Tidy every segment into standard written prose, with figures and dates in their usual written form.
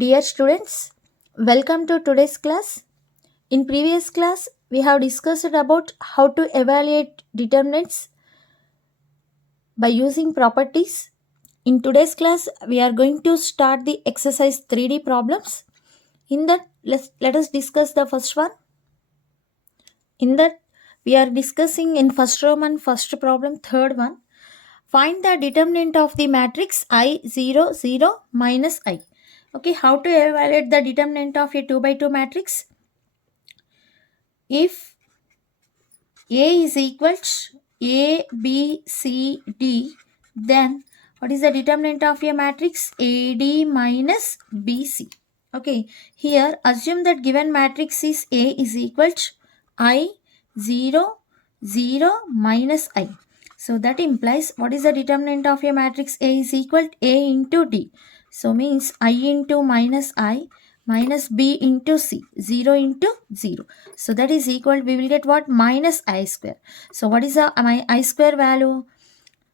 Dear students, welcome to today's class. In previous class, we have discussed about how to evaluate determinants by using properties. In today's class, we are going to start the exercise 3D problems. In that, let us discuss the first one. In that, we are discussing in first Roman first problem, third one. Find the determinant of the matrix I 0 0 minus I. Okay, how to evaluate the determinant of a 2 by 2 matrix? If A is equal to A, B, C, D, then what is the determinant of a matrix? AD minus BC. Okay, here assume that given matrix is A is equal to I 0 0 minus I. So that implies what is the determinant of a matrix? A is equal to A into D. So means I into minus I minus B into C, 0 into 0. So that is equal, we will get what? Minus I square. So what is the my I square value?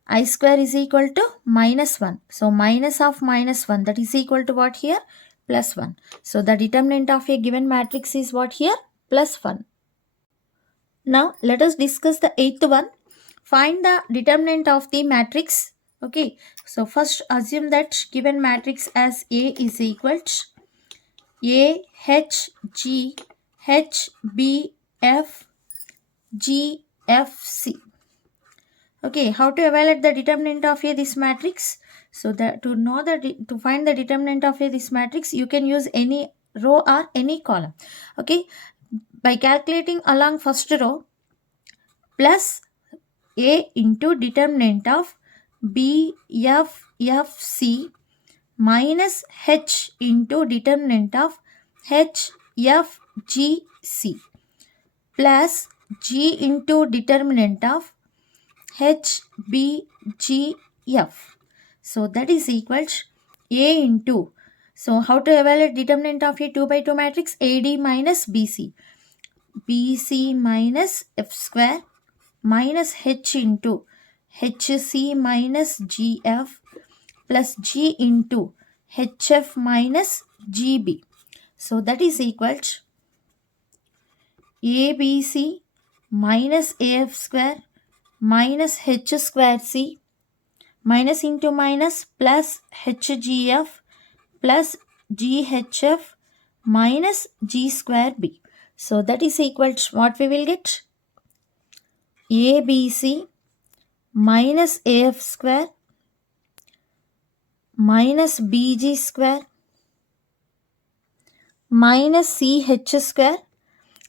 I square is equal to minus 1. So minus of minus 1, that is equal to what here? Plus 1. So the determinant of a given matrix is what here? Plus 1. Now let us discuss the eighth one. Find the determinant of the matrix. Okay. So first assume that given matrix as A is equal to A, H, G, H, B, F, G, F, C. Okay, how to evaluate the determinant of this matrix? So that to find the determinant of this matrix, you can use any row or any column. Okay, by calculating along first row plus A into determinant of B, F, F, C minus H into determinant of H, F, G, C plus G into determinant of H, B, G, F. So that is equal to A into. So how to evaluate determinant of a 2 by 2 matrix? AD minus BC. BC minus F square minus H into HC minus GF plus G into HF minus GB. So that is equal to ABC minus AF square minus H square C minus into minus plus HGF plus GHF minus G square B. So that is equal to what we will get? ABC minus AF square minus BG square minus CH square.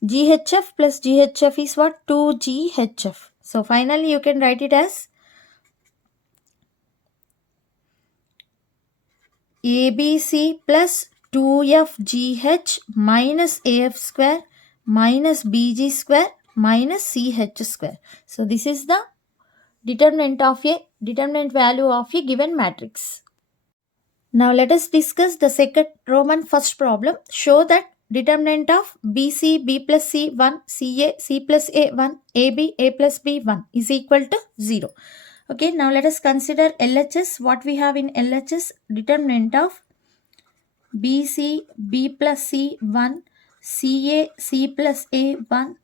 GHF plus GHF is what? 2GHF. So finally you can write it as ABC plus 2FGH minus AF square minus BG square minus CH square. So this is the determinant value of a given matrix. Now let us discuss the second Roman first problem. Show that determinant of BC, B plus C 1, CA, C plus A 1, AB, A plus B 1 is equal to 0. Okay, now let us consider LHS. What we have in LHS? Determinant of BC, B plus C 1, CA, C plus A 1,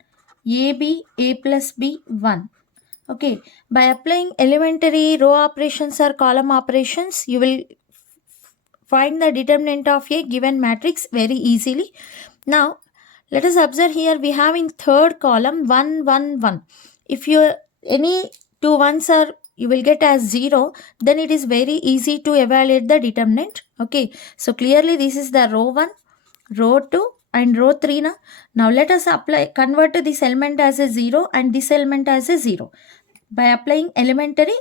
AB, A plus B 1. Okay, by applying elementary row operations or column operations, you will find the determinant of a given matrix very easily. Now, let us observe here we have in third column 1, 1, 1. If you any two ones are you will get as 0, then it is very easy to evaluate the determinant. Okay, so clearly this is the row 1, row 2 and row 3. Now let us convert this element as a 0 and this element as a 0 by applying elementary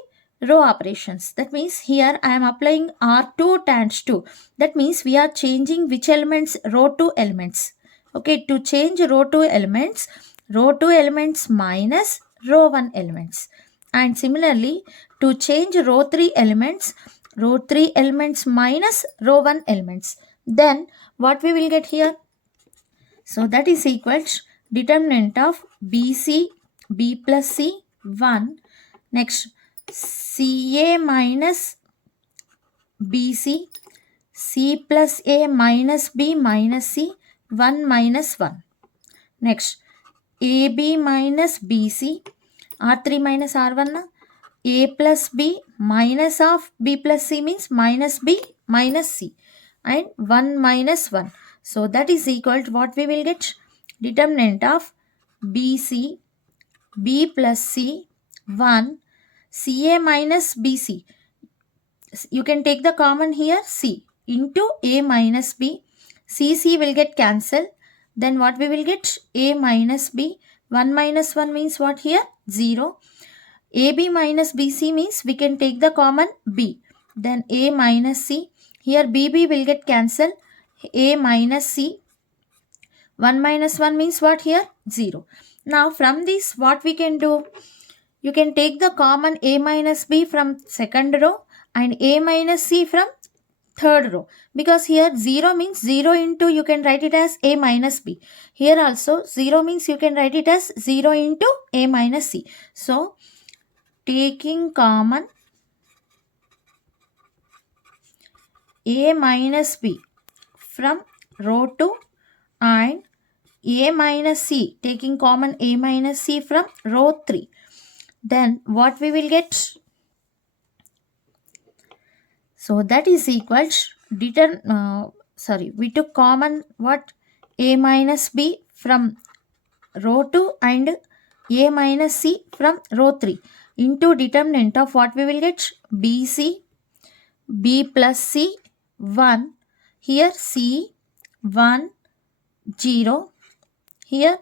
row operations. That means here I am applying R2 times 2. That means we are changing which elements? Row 2 elements. Okay, to change row 2 elements minus row 1 elements. And similarly, to change row 3 elements minus row 1 elements. Then what we will get here? So that is equal to determinant of BC, B plus C 1. Next, CA minus BC, C plus A minus B minus C, 1 minus 1. Next, AB minus BC, R3 minus R1, A plus B minus of B plus C means minus B minus C, and 1 minus 1. So that is equal to what we will get? Determinant of BC, B plus C, 1, CA minus BC. You can take the common here, C into A minus B. C will get cancelled. Then what we will get? A minus B. 1 minus 1 means what here? 0. AB minus BC means we can take the common B. Then A minus C. Here BB will get cancelled. A minus C. 1 minus 1 means what here? 0. Now from this what we can do? You can take the common A minus B from second row and A minus C from third row, because here 0 means 0 into, you can write it as A minus B. Here also 0 means you can write it as 0 into A minus C. So taking common A minus B from row 2 and A minus C, taking common A minus C from row 3, then what we will get? So that is equals we took common what? A minus B from row 2 and A minus C from row 3 into determinant of what we will get? BC, B plus C, 1. Here C, 1, 0. Here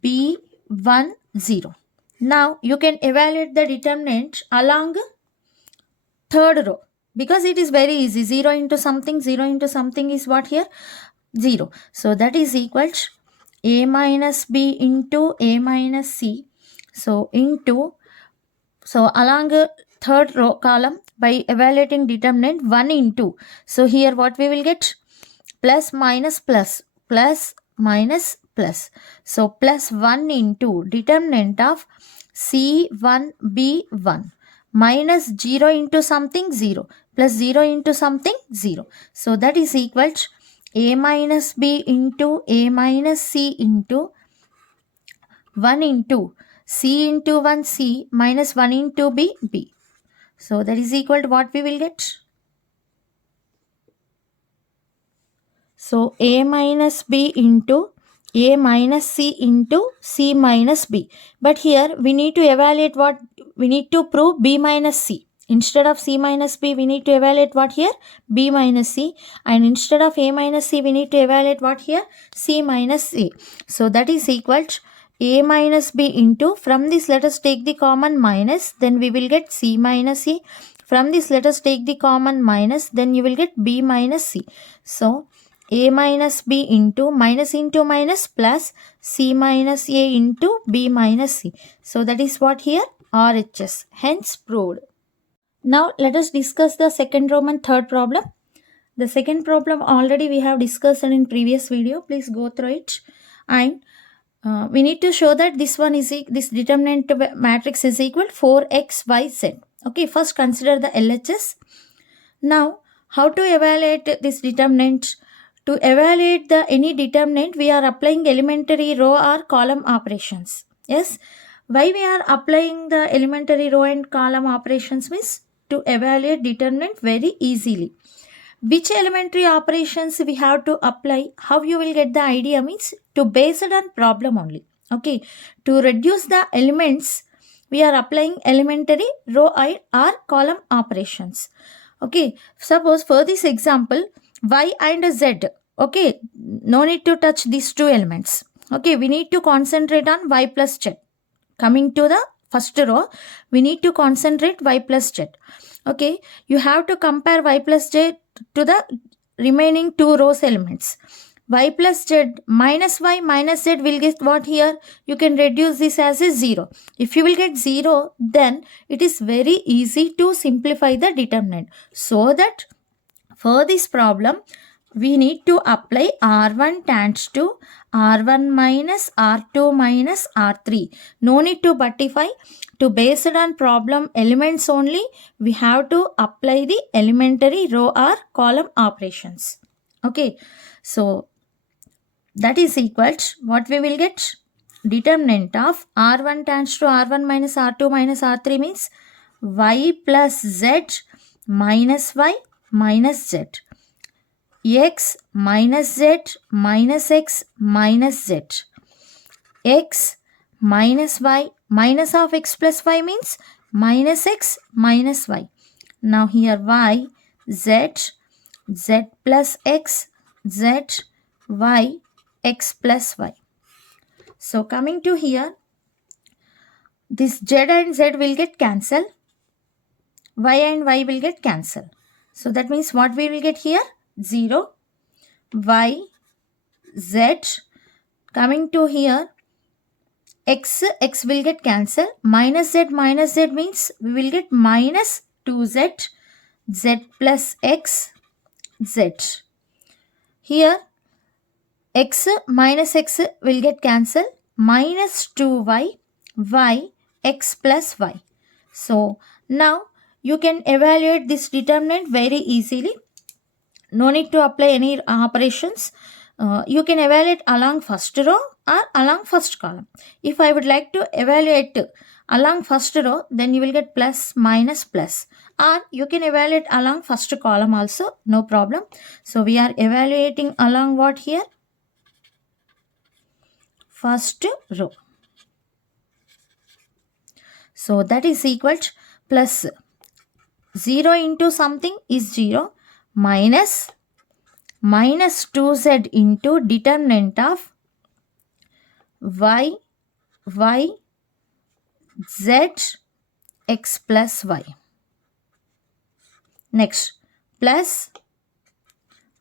B, 1, 0. Now you can evaluate the determinant along third row, because it is very easy. 0 into something is what here? 0. So that is equal to A minus B into A minus C. So along third row column, by evaluating determinant 1 into. So here what we will get? Plus minus plus, plus minus plus. So plus 1 into determinant of C1B1 minus 0 into something 0 plus 0 into something 0. So that is equal to A minus B into A minus C into 1 into C into 1 C minus 1 into B B. So that is equal to what we will get? So A minus B into A minus C into C minus B. But here we need to evaluate what? We need to prove B minus C. Instead of C minus B, we need to evaluate what here? B minus C. And instead of A minus C, we need to evaluate what here? C minus C. So that is equal to A minus B into, from this let us take the common minus, then we will get C minus C. From this let us take the common minus, then you will get B minus C. So A minus B into minus plus C minus A into B minus C. So that is what here? RHS. Hence proved. Now let us discuss the second Roman third problem. The second problem already we have discussed in previous video. Please go through it. And we need to show that this determinant matrix is equal 4xyz. Okay, first consider the LHS. Now, how to evaluate this determinant? To evaluate any determinant, we are applying elementary row or column operations. Yes. Why we are applying the elementary row and column operations means to evaluate determinant very easily. Which elementary operations we have to apply? How you will get the idea means to base it on problem only. Okay. To reduce the elements, we are applying elementary row or column operations. Okay. Suppose for this example, y and z. Okay. No need to touch these two elements. Okay. We need to concentrate on y plus z. Coming to the first row, we need to concentrate y plus z. Okay. You have to compare y plus z to the remaining two rows elements. Y plus z minus y minus z will get what here? You can reduce this as a 0. If you will get 0, then it is very easy to simplify the determinant. So that for this problem, we need to apply R1 tends to R1 minus R2 minus R3. No need to buttify. To base it on problem elements only, we have to apply the elementary row or column operations. Okay, so that is equal to what we will get? Determinant of R1 tends to R1 minus R2 minus R3 means y plus z minus y minus z. X minus z minus x minus z. X minus y minus of x plus y means minus x minus y. Now here y, z, z plus x, z, y, x plus y. So coming to here, this z and z will get cancelled. Y and y will get cancelled. So that means what we will get here? 0, y, z. Coming to here, x will get cancelled. Minus z means we will get minus 2z, z plus x, z. Here, x minus x will get cancelled. Minus 2y, y, x plus y. So now you can evaluate this determinant very easily. No need to apply any operations. You can evaluate along first row or along first column. If I would like to evaluate along first row, then you will get plus, minus, plus. Or you can evaluate along first column also, no problem. So we are evaluating along what here? First row. So that is equal to plus 0 into something is 0 minus 2z into determinant of y, z, x plus y. Next, plus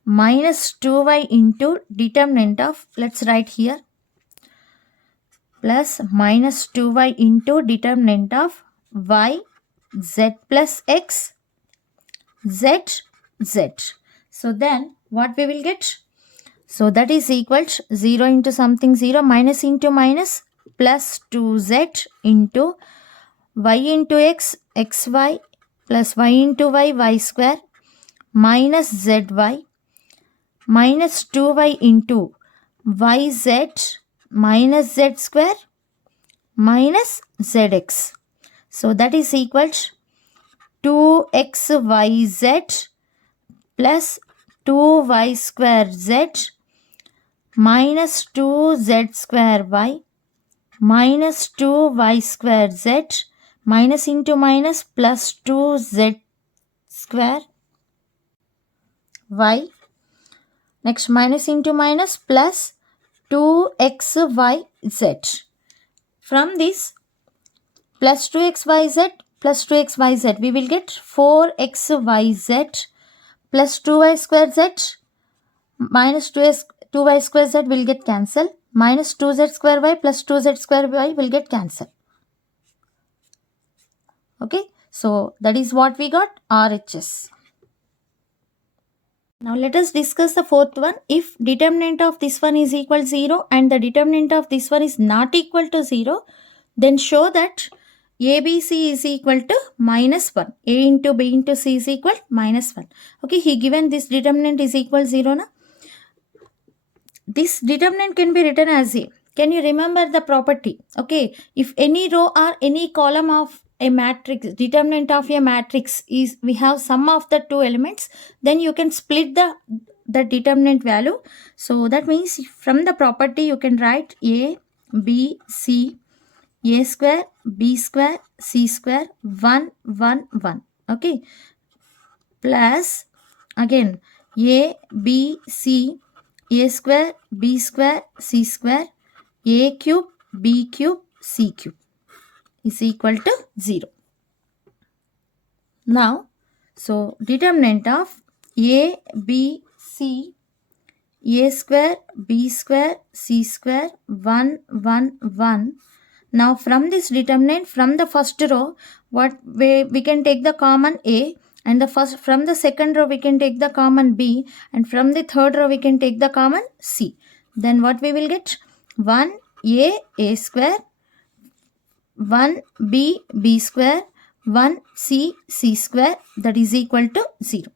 minus 2y into determinant of, let's write here, plus minus 2y into determinant of y, z plus x, z, z. So then what we will get? So that is equal to 0 into something 0 minus into minus plus 2z into y into x, xy plus y into y square minus zy minus 2y into yz minus z square minus zx. So that is equal to 2xyz plus 2y square z minus 2z square y minus 2y square z minus into minus plus 2z square y. Next, minus into minus plus 2xyz. From this plus 2xyz plus 2xyz, we will get 4xyz plus 2y square z minus 2y square z will get cancelled. Minus 2z square y plus 2z square y will get cancelled. Okay, so that is what we got, RHS. Now let us discuss the fourth one. If determinant of this one is equal to 0 and the determinant of this one is not equal to 0, then show that ABC is equal to minus 1. A into B into C is equal minus 1. Okay, he given this determinant is equal to 0. Na? This determinant can be written as A. Can you remember the property? Okay, if any row or any column of a matrix, determinant of a matrix is, we have sum of the two elements, then you can split the determinant value. So that means from the property you can write A, B, C, A square, B square, C square, 1, 1, 1. Okay, plus again A, B, C, A square, B square, C square, A cube, B cube, C cube is equal to 0. Now, so determinant of A, B, C, A square, B square, C square, 1, 1, 1. Now from this determinant, from the first row, what we can take the common A and the first, from the second row we can take the common b, and from the third row we can take the common c. Then what we will get? 1a square, 1b b square, 1c c square, that is equal to 0.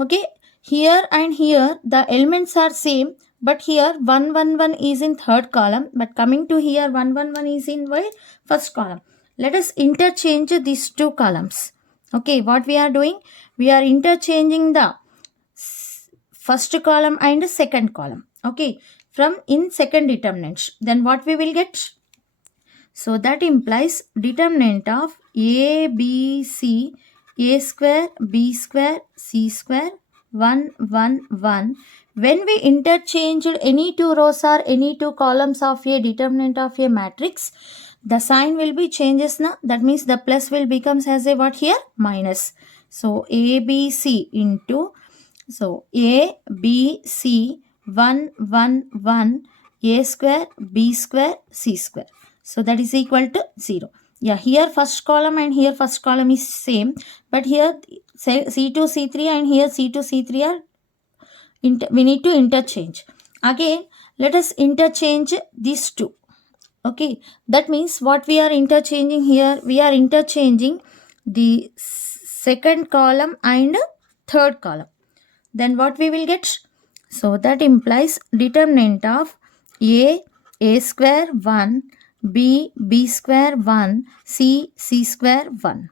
Okay, here and here the elements are same, but here 1 1 1 is in third column, but coming to here 1 1 1 is in first column. Let us interchange these two columns. Okay, what we are doing? We are interchanging the first column and second column. Okay, from in second determinant. Then what we will get? So that implies determinant of a, b, c, a square, b square, c square, 1, 1, 1. When we interchanged any two rows or any two columns of a determinant of a matrix, the sign will be changes now. That means the plus will becomes as a what here? Minus. So a, b, c into, so a, b, c, 1, 1, 1, a square, b square, c square. So that is equal to 0. Yeah, here first column and here first column is same, but here C2, C3 and here C2, C3 are, we need to interchange. Again, let us interchange these two. Okay, that means what we are interchanging here? We are interchanging the second column and third column. Then what we will get? So that implies determinant of a square 1, b square 1, c square 1.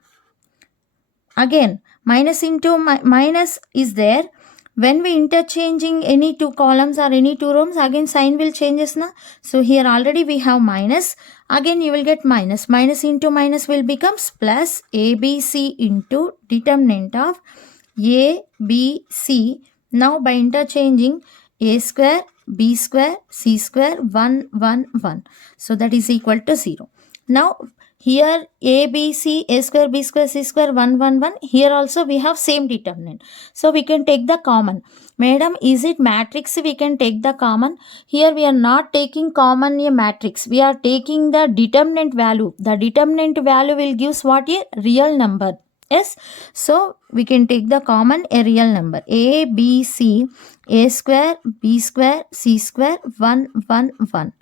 Again, minus into minus is there. When we interchanging any two columns or any two rows, again sign will changes na. So here already we have minus. Again you will get minus. Minus into minus will becomes plus ABC into determinant of a, b, c. Now by interchanging a square, b square, c square, 1, 1, 1. So that is equal to 0. Now here a, b, c, a square, b square, c square, 1, 1, 1. Here also we have same determinant. So we can take the common. Madam, is it matrix? We can take the common. Here we are not taking common a matrix. We are taking the determinant value. The determinant value will give what? A real number. Yes, so we can take the common a real number. A, b, c, a square, b square, c square, 1, 1, 1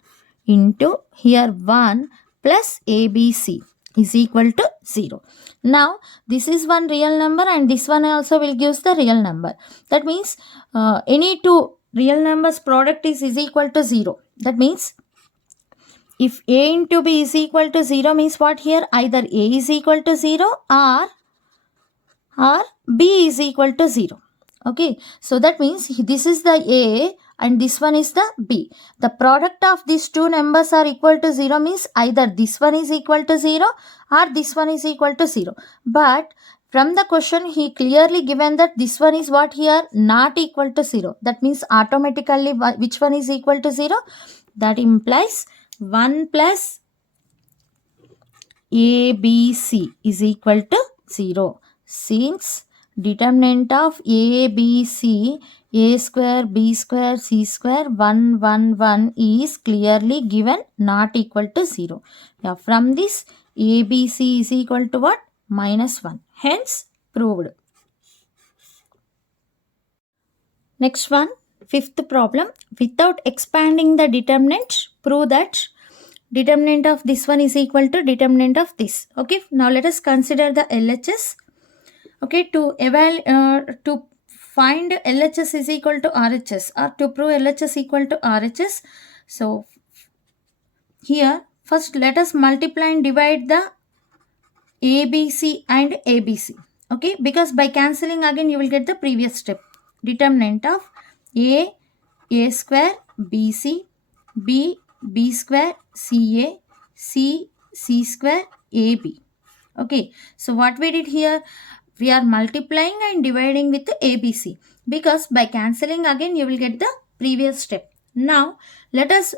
into here 1 plus ABC is equal to 0. Now this is one real number and this one also will give the real number. That means any two real numbers product is equal to 0. That means if A into B is equal to 0 means what here? Either A is equal to 0 or B is equal to 0. Okay, so that means this is the A and this one is the B. The product of these two numbers are equal to 0 means either this one is equal to 0 or this one is equal to 0. But from the question he clearly given that this one is what here? Not equal to 0. That means automatically which one is equal to 0? That implies 1 plus ABC is equal to 0. Since determinant of A, B, C, A square, B square, C square, 1, 1, 1 is clearly given not equal to 0. Yeah, from this A, B, C is equal to what? Minus 1. Hence proved. Next one, fifth problem. Without expanding the determinant, prove that determinant of this one is equal to determinant of this. Okay, now let us consider the LHS. Okay, to find LHS is equal to RHS or to prove LHS equal to RHS. So here first let us multiply and divide the ABC and ABC. Okay, because by cancelling again you will get the previous step. Determinant of A square, BC, B square, CA, C square, AB. Okay, so what we did here? We are multiplying and dividing with ABC, because by cancelling again you will get the previous step. Now let us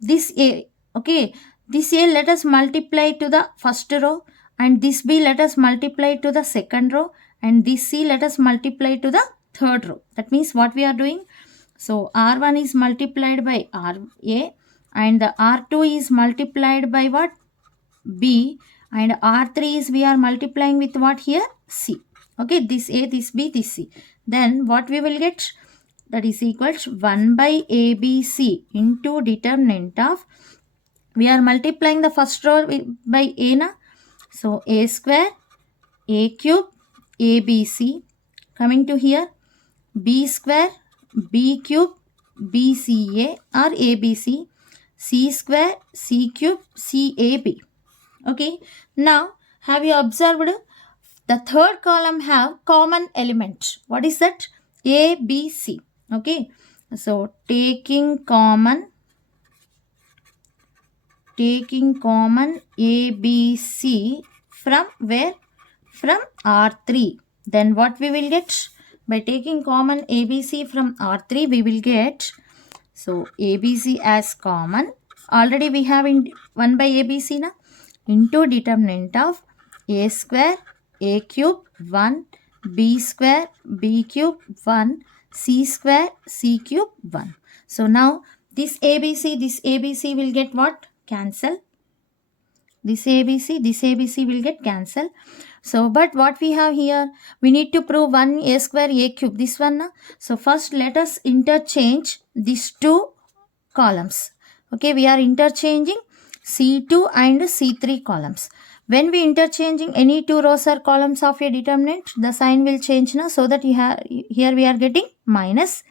this A, okay, this A let us multiply to the first row, and this B let us multiply to the second row, and this C let us multiply to the third row. That means what we are doing? So R1 is multiplied by RA and the R2 is multiplied by what? B, and R3 is we are multiplying with what here? C. Okay, this A, this B, this C. Then what we will get? That is equal to 1 by ABC into determinant of, we are multiplying the first row by A na. So A square, A cube, ABC. Coming to here, B square, B cube, BCA or ABC, C square, C cube, CAB. Okay, now have you observed the third column have common element? What is that? A, B, C. Okay, so taking common A, B, C from where? From R3. Then what we will get? By taking common ABC from R3, we will get, so ABC as common. Already we have in 1 by ABC na, into determinant of A square, A cube, 1, B square, B cube, 1, C square, C cube, 1. So now this ABC will get what? Cancel. This ABC will get cancelled. So, but what we have here, we need to prove 1 A square A cube, this one. Na? So, first let us interchange these two columns. Okay, we are interchanging C2 and C3 columns. When we interchanging any two rows or columns of a determinant, the sign will change now, so that you have, here we are getting minus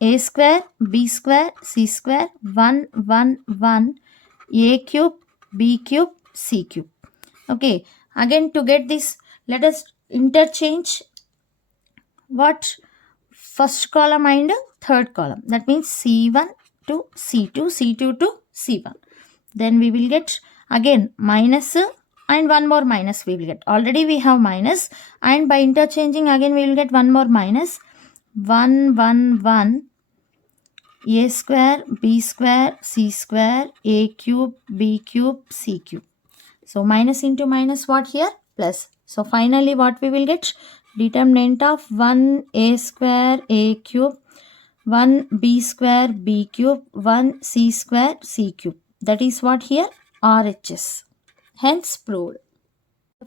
A square, B square, C square, 1, 1, 1, A cube, B cube, C cube. Okay, again to get this, let us interchange what? First column and third column. That means C1 to C2, C2 to C1. Then we will get again minus and one more minus we will get. Already we have minus, and by interchanging again we will get one more minus. 1, 1, 1, A square, B square, C square, A cube, B cube, C cube. So minus into minus, what here? Plus. So finally what we will get? Determinant of 1 A square A cube, 1 B square B cube, 1 C square C cube. That is what here? RHS. Hence proved.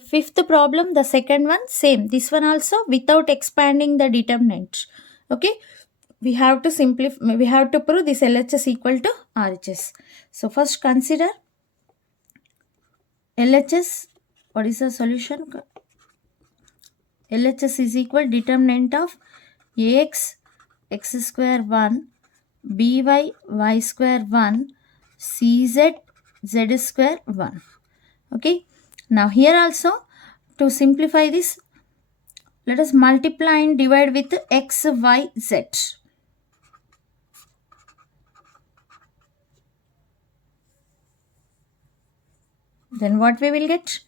Fifth problem, the second one, same. This one also without expanding the determinant. Okay. We have to simplify, we have to prove this LHS equal to RHS. So first consider LHS. What is the solution? LHS is equal determinant of AX x square 1, BY y square 1, CZ z square 1. Okay. Now here also, to simplify this, let us multiply and divide with x, y, z. Then what we will get?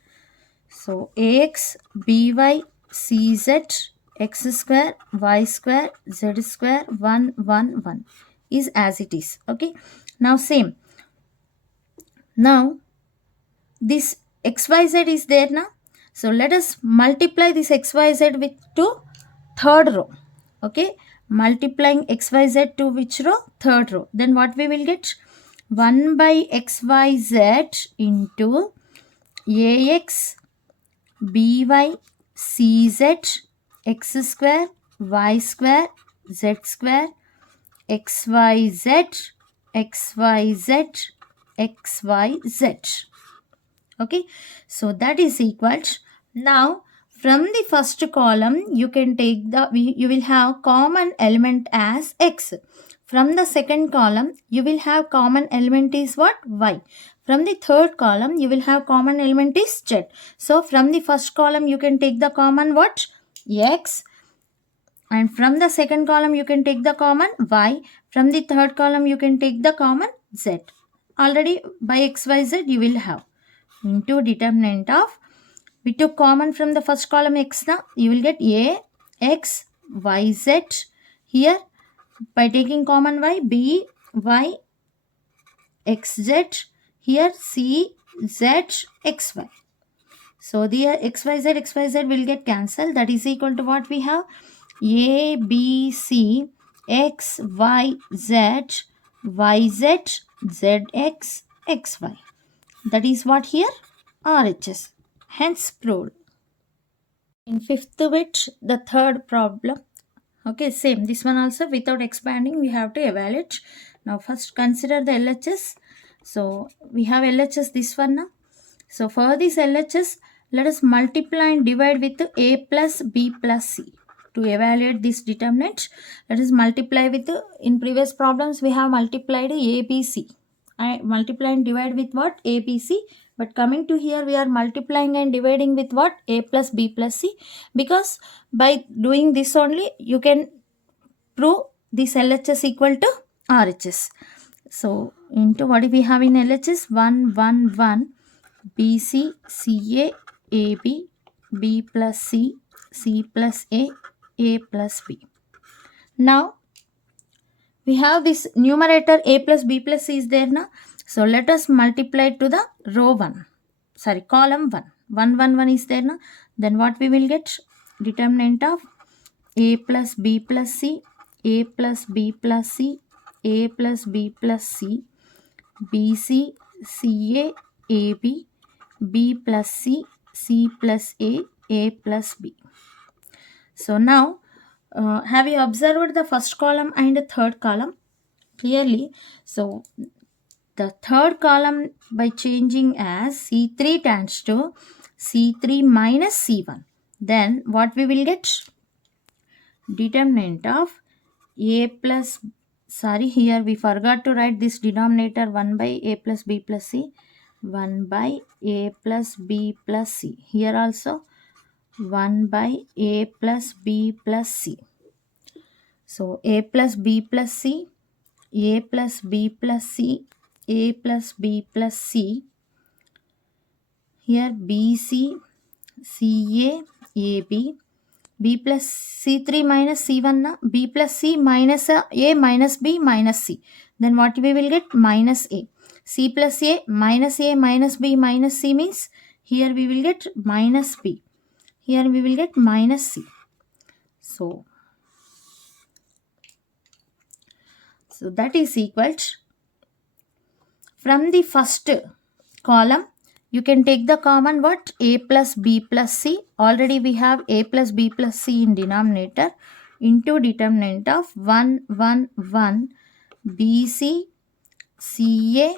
So AX, BY, CZ, x square, y square, z square, 1, 1, 1 is as it is. Okay. Now same. Now this XYZ is there now. So let us multiply this XYZ with to third row. Okay. Multiplying XYZ to which row? Third row. Then what we will get? 1 by XYZ into AX, BY, CZ, x square, y square, z square, XYZ, XYZ, XYZ. Okay, so that is equal to, now from the first column you can take the, you will have common element as x. From the second column you will have common element is what? Y. From the third column you will have common element is z. So from the first column you can take the common what? X. And from the second column you can take the common y. From the third column you can take the common z. Already by XYZ you will have into determinant of, we took common from the first column x now, you will get A, X, Y, Z. Here by taking common y, B, Y, X, Z. Here C, Z, X, Y. So the XYZ will get cancelled. That is equal to what we have? A, B, C, X, Y, Z, Y, Z, Z, X, X, Y. That is what here? RHS. Hence proved. In fifth bit, the third problem. Okay, same. This one also without expanding, we have to evaluate. Now, first consider the LHS. So, we have LHS this one now. So, for this LHS, let us multiply and divide with A plus B plus C. To evaluate this determinant, let us multiply with, in previous problems, we have multiplied A, B, C. I multiply and divide with what? A, B, C. But coming to here, we are multiplying and dividing with what? A plus B plus C. Because by doing this only, you can prove this LHS equal to RHS. So, into what we have in LHS? 1, 1, 1, BC, CA, AB, B plus C, C plus A plus B. Now, we have this numerator A plus B plus C is there now. So, let us multiply to the row 1. Sorry, column 1. 1, 1, 1 is there now. Then what we will get? Determinant of A plus B plus C, A plus B plus C, A plus B plus C, BC, CA, AB, B plus C, C plus A plus B. So now, have you observed the first column and the third column clearly? So the third column by changing as C3 tends to C3 minus C1. Then what we will get? Determinant of A plus, sorry, here we forgot to write this denominator 1 by A plus B plus C. 1 by A plus B plus C. Here also 1 by A plus B plus C. So A plus B plus C, A plus B plus C, A plus B plus C. Here BC, CA, AB, B plus C3 minus C1 na, B plus C minus A minus B minus C. Then what we will get? Minus A. C plus A minus B minus C means here we will get minus B. Here we will get minus C. So that is equal to, from the first column, you can take the common what? A plus B plus C. Already we have A plus B plus C in denominator into determinant of 1, 1, 1, BC, CA,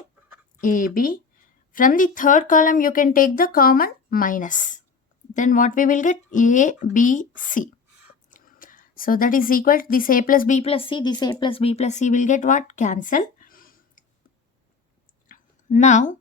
AB. From the third column, you can take the common minus. Then what we will get? A, B, C. So that is equal to this A plus B plus C. This A plus B plus C will get what? Cancel. Now,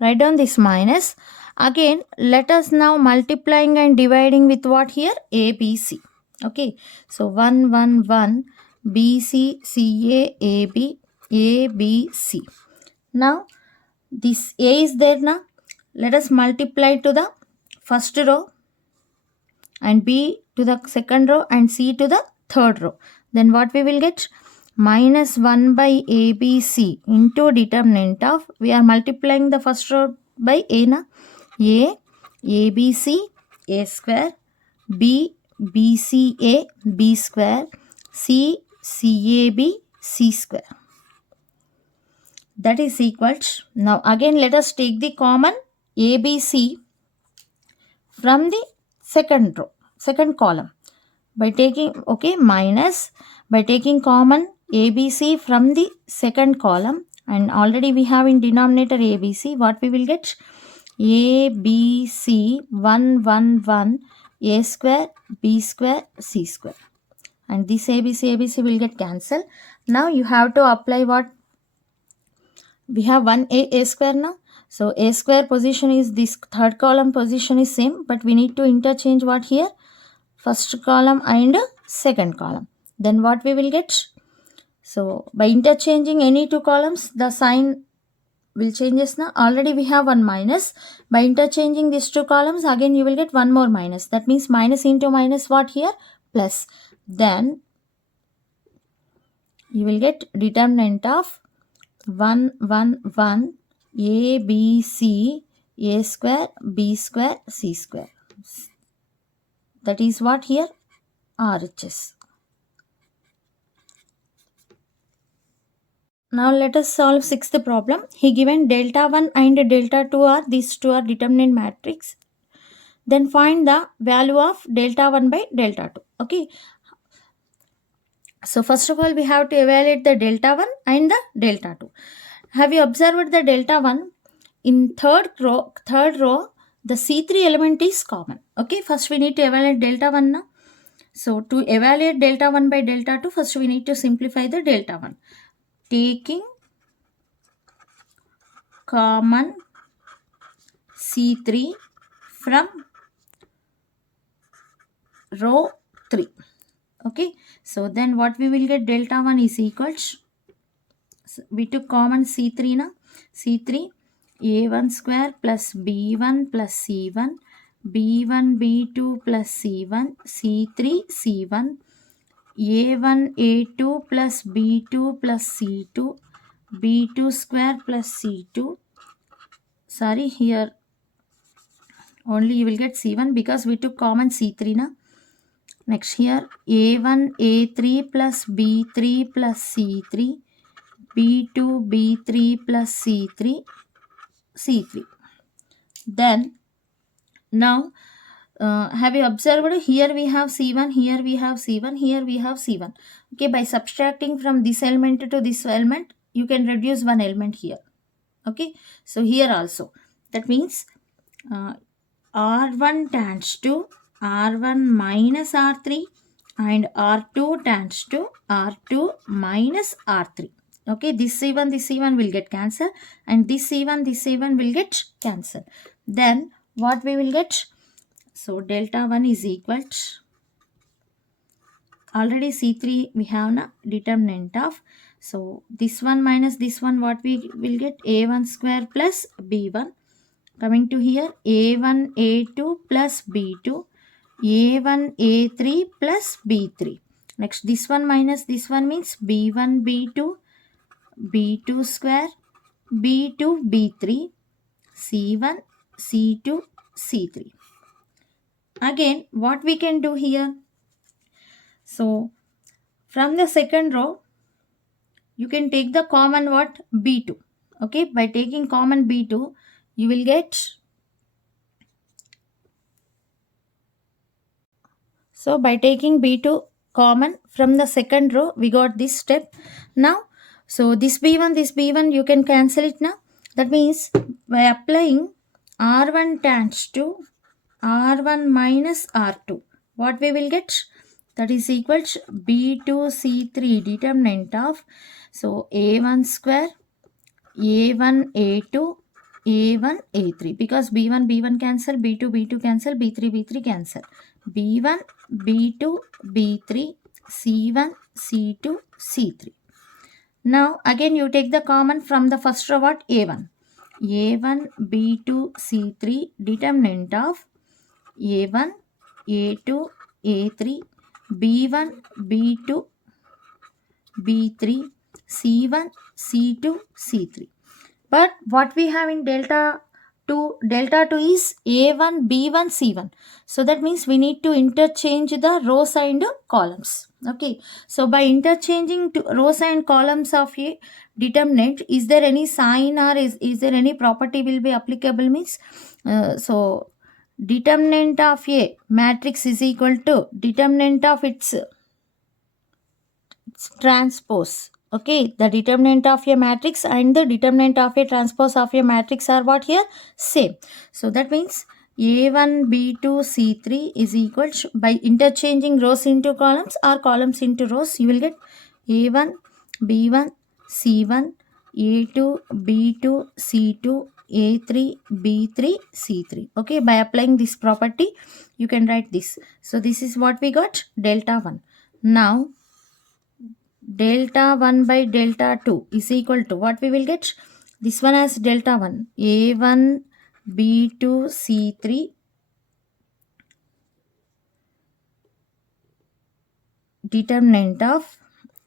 write down this minus. Again, let us now multiplying and dividing with what here? A, B, C. Okay. So 1, 1, 1, B, C, C, A, B, A, B, C. Now, this A is there now. Let us multiply to the first row and B to the second row and C to the third row. Then what we will get? Minus 1 by ABC into determinant of, we are multiplying the first row by A na. A, ABC, A square, B, BCA, B square, C, CAB, C square. That is equal to, now again let us take the common ABC from the second row, second column. By taking, okay, minus, by taking common ABC from the second column, and already we have in denominator ABC, what we will get? ABC 1, 1, 1, A square, B square, C square. And this ABC will get cancelled. Now you have to apply what? We have one A square now. So A square position is this, third column position is same, but we need to interchange what here? First column and second column. Then what we will get? So by interchanging any two columns, the sign will changes now. Already we have one minus. By interchanging these two columns, again you will get one more minus. That means minus into minus what here? Plus. Then you will get determinant of 1, 1, 1, A, B, C, A square, B square, C square. That is what here? RHS. Now let us solve sixth problem. He given delta 1 and delta 2 are, these two are determinant matrix. Then find the value of delta 1 by delta 2. Okay. So first of all, we have to evaluate the delta 1 and the delta 2. Have you observed the delta 1? In third row, the C3 element is common. Okay. First we need to evaluate delta 1 now. So to evaluate delta 1 by delta 2, first we need to simplify the delta 1. Taking common C3 from row 3. Okay. So then what we will get, delta 1 is equals, we took common C3 now. C3 A1 square plus B1 plus C1, B1 B2 plus C1, C3 C1, A1 A2 plus B2 plus C2, B2 square plus C2. Sorry, here only you will get C1 because we took common C3 now. Next here A1 A3 plus B3 plus C3, B2 B3 plus C3, C3. Then now have you observed, here we have C1, here we have C1, here we have C1. Okay, by subtracting from this element to this element, you can reduce one element here. Okay, so here also, that means R1 tends to R1 minus R3 and R2 tends to R2 minus R3. Okay, this C1 will get cancelled, and this C1 will get cancelled. Then what we will get? So delta 1 is equal to, already C3 we have na determinant of, so this one minus this one, what we will get, A1 square plus B1. Coming to here, A1 A2 plus B2, A1 A3 plus B3. Next this one minus this one means B1 B2, B2 square, B2 B3, C1 C2 C3. Again, what we can do here? So from the second row, you can take the common what? B2. Okay, by taking common B2, you will get, so by taking B2 common from the second row, we got this step. Now, so this B1 you can cancel it now. That means by applying R1 tends to R1 minus R2, what we will get? That is equal to B2C3 determinant of, so A1 square, A1 A2, A1 A3, because B1 cancel, B2 cancel, B3 cancel, B1 B2 B3, C1 C2 C3. Now again you take the common from the first row, what? A1 B2 C3 determinant of A1 A2 A3, B1 B2 B3, C1 C2 C3. But what we have in delta 2 is A1 B1 C1. So that means we need to interchange the rows and columns. Okay, so by interchanging rows and columns of a determinant, is there any sign or is there any property will be applicable? Means so determinant of a matrix is equal to determinant of its transpose. Okay, the determinant of a matrix and the determinant of a transpose of a matrix are what here? Same. So that means A1 B2 C3 is equal to, by interchanging rows into columns or columns into rows, you will get A1 B1 C1, A2 B2 C2, A3 B3 C3. Okay, by applying this property, you can write this. So this is what we got, delta 1. Now delta 1 by delta 2 is equal to, what we will get? This one as delta 1, A1 B2 C3 determinant of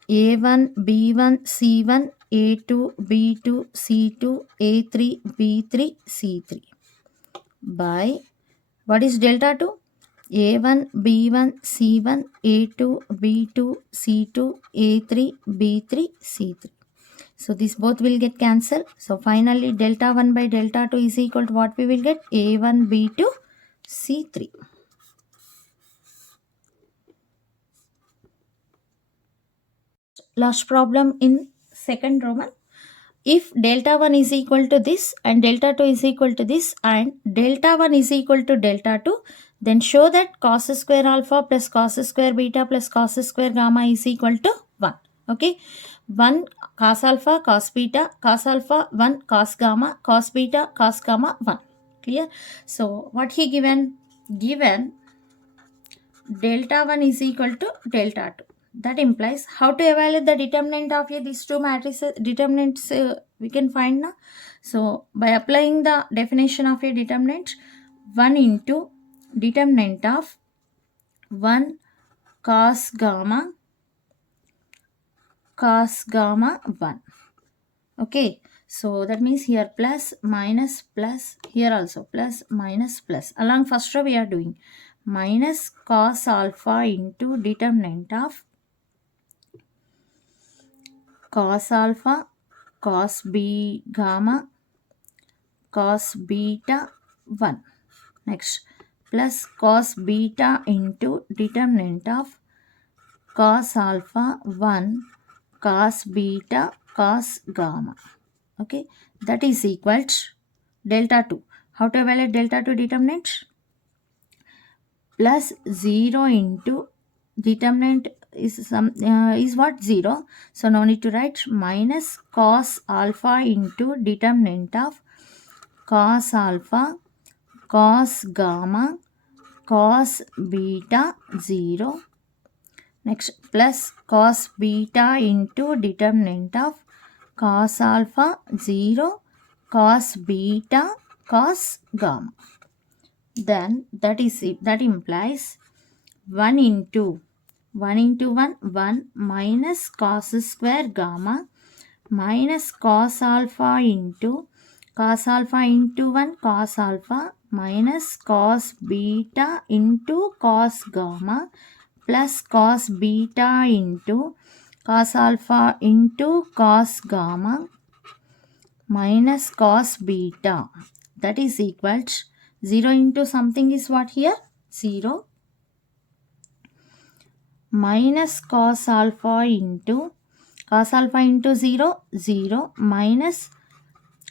A1 B1 C1, A2 B2 C2, A3 B3 C3 by, what is delta 2? A1 B1 C1, A2 B2 C2, A3 B3 C3. So these both will get cancelled. So finally delta 1 by delta 2 is equal to what we will get? A1 B2 C3. Last problem in second Roman. If delta 1 is equal to this and delta 2 is equal to this and delta 1 is equal to delta 2, then show that cos square alpha plus cos square beta plus cos square gamma is equal to 1. Okay. 1 cos alpha, cos beta, cos alpha, 1 cos gamma, cos beta, cos gamma, 1. Clear? So what he given? Given delta 1 is equal to delta 2. That implies how to evaluate the determinant of these two matrices. Determinants we can find now. So by applying the definition of a determinant, 1 into determinant of 1 cos gamma 1. Okay, so that means here plus minus plus, here also plus minus plus. Along first row we are doing minus cos alpha into determinant of cos alpha, cos b gamma, cos beta 1. Next plus cos beta into determinant of cos alpha 1, cos beta, cos gamma. Okay, that is equal to delta 2. How to evaluate delta 2 determinant? Plus 0 into determinant is what? 0. So no need to write. Minus cos alpha into determinant of cos alpha, cos gamma, cos beta 0. Next plus cos beta into determinant of cos alpha 0, cos beta, cos gamma. Then that implies 1 into 1 minus cos square gamma minus cos alpha into 1 cos alpha minus cos beta into cos gamma plus cos beta into cos alpha into cos gamma minus cos beta. That is equal to 0 into something is what here? 0 minus cos alpha into 0, 0 minus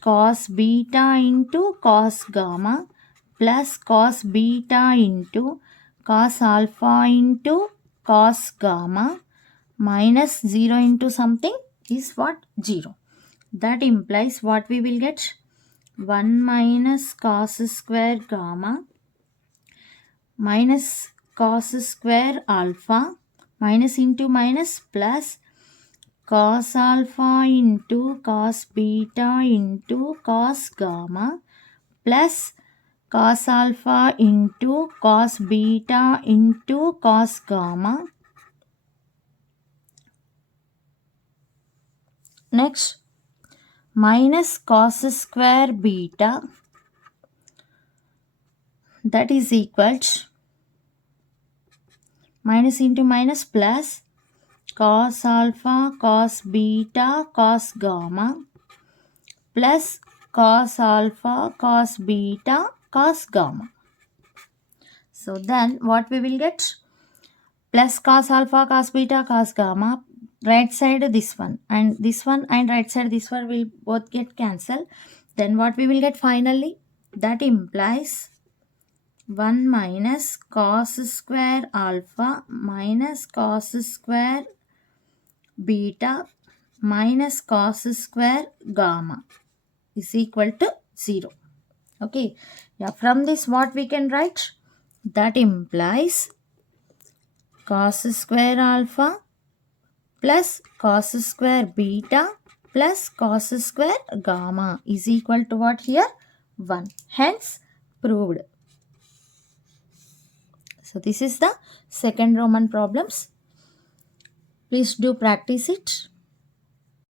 cos beta into cos gamma plus cos beta into cos alpha into cos gamma minus 0 into something is what? 0. That implies what we will get? 1 minus cos square gamma minus cos square alpha minus into minus plus cos alpha into cos beta into cos gamma plus cos alpha into cos beta into cos gamma. Next minus cos square beta, that is equal to minus into minus plus cos alpha cos beta cos gamma plus cos alpha cos beta cos gamma. So then what we will get? Plus cos alpha cos beta cos gamma, right side this one and right side this one will both get cancelled. Then what we will get finally? That implies 1 minus cos square alpha minus cos square beta minus cos square gamma is equal to 0. Okay. Yeah, from this what we can write? That implies cos square alpha plus cos square beta plus cos square gamma is equal to what here? 1. Hence proved. So this is the second Roman problems. Please do practice it.